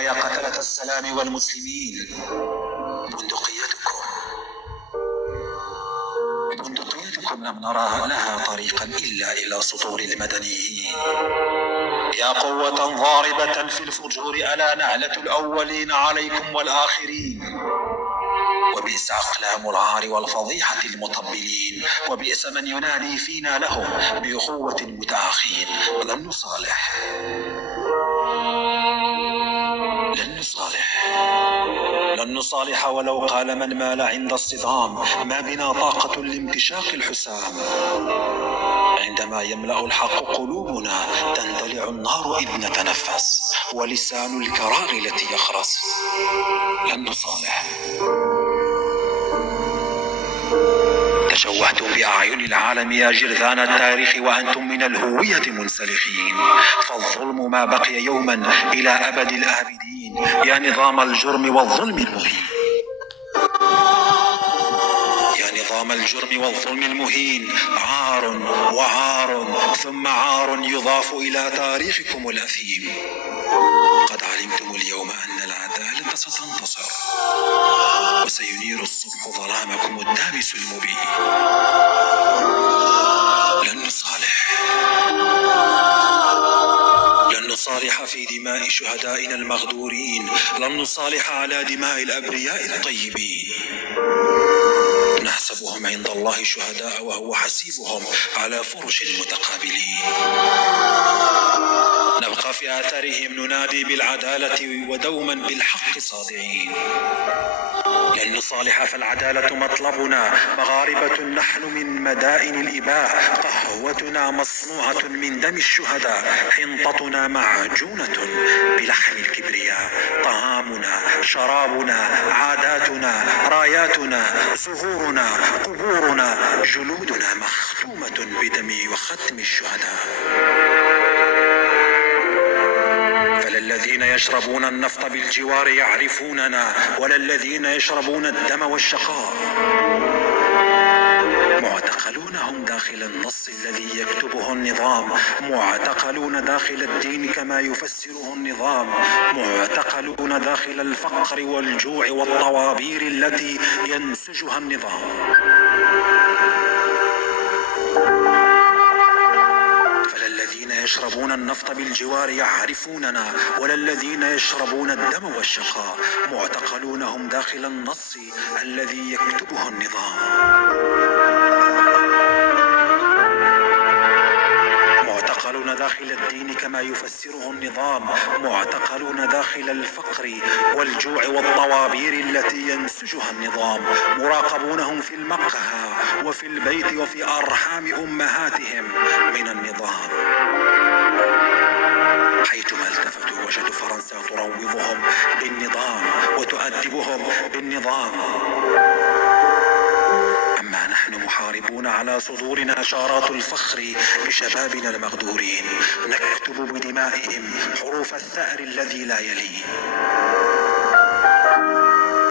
يا قتلة السلام والمسلمين، بندقيتكم لم نرى لها طريقا إلا إلى سطور المدنيين. يا قوة ضاربة في الفجور، ألا نعلة الأولين عليكم والآخرين. وبئس أقلام العار والفضيحة المطبلين، وبئس من ينادي فينا لهم بأخوة متآخين. لن نصالح لن نصالح ولو قال من مال عند الصدام. ما بنا طاقة لامتشاق الحسام. عندما يملأ الحق قلوبنا تندلع النار إذ نتنفس، ولسان الكراغلة يخرس. لن نصالح. تشوهتم بأعين العالم يا جرذان التاريخ، وأنتم من الهوية منسلخين. فالظلم ما بقي يوما إلى أبد الآبدين، يا نظام الجرم والظلم المهين. يا نظام الجرم والظلم المهين، عار وعار ثم عار يضاف إلى تاريخكم الأثيم. قد علمتم اليوم أن العدالة ستنتصر، وسينير الصبح ظلامكم الدامس المبين. لن نصالح في دماء شهدائنا المغدورين. لن نصالح على دماء الأبرياء الطيبين. نحسبهم عند الله شهداء وهو حسيبهم على فرش متقابلين. نبقى في آثارهم ننادي بالعدالة ودوما بالحق صادعين. لن نصالح فالعدالة مطلبنا، مغاربة نحن من مدائن الإباء. قهوتنا مصنوعة من دم الشهداء، حنطتنا معجونة بلحم الكبرياء. طعامنا، شرابنا، عاداتنا، راياتنا، زهورنا، قبورنا، جلودنا مختومة بدم وختم الشهداء. فللذين يشربون النفط بالجوار يعرفوننا، وللذين يشربون الدم والشقاء. معتقلون هم داخل النص الذي يكتبه النظام، معتقلون داخل الدين كما يفسره النظام، معتقلون داخل الفقر والجوع والطوابير التي ينسجها النظام. فللذين يشربون النفط بالجوار يعرفوننا، وللذين يشربون الدم والشقاء. معتقلون هم داخل النص الذي يكتبه النظام. معتقلون داخل الدين كما يفسره النظام، معتقلون داخل الفقر والجوع والطوابير التي ينسجها النظام. مراقبون هم في المقهى وفي البيت وفي أرحام أمهاتهم من النظام. حيثما التفتوا وجدوا فرنسا تروضهم بالنظام وتؤدبهم بالنظام. أما نحن محاربون على صدورنا شارات الفخر بشبابنا المغدورين، نكتب بدمائهم حروف الثأر الذي لا يلين.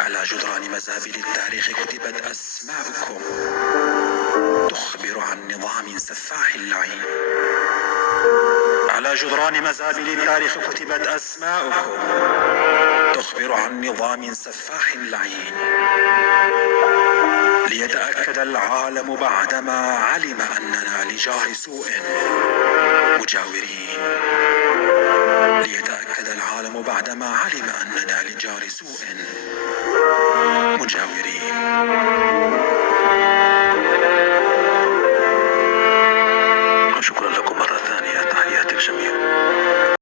على جدران مزابل التاريخ كتبت أسماؤكم تخبر عن نظام سفاح لعين. على جدران مزابل التاريخ كتبت أسماؤكم تخبر عن نظام سفاح لعين. ليتأكد العالم بعدما علم أننا لجار سوء مجاورين. ليتأكد العالم بعدما علم أننا لجار سوء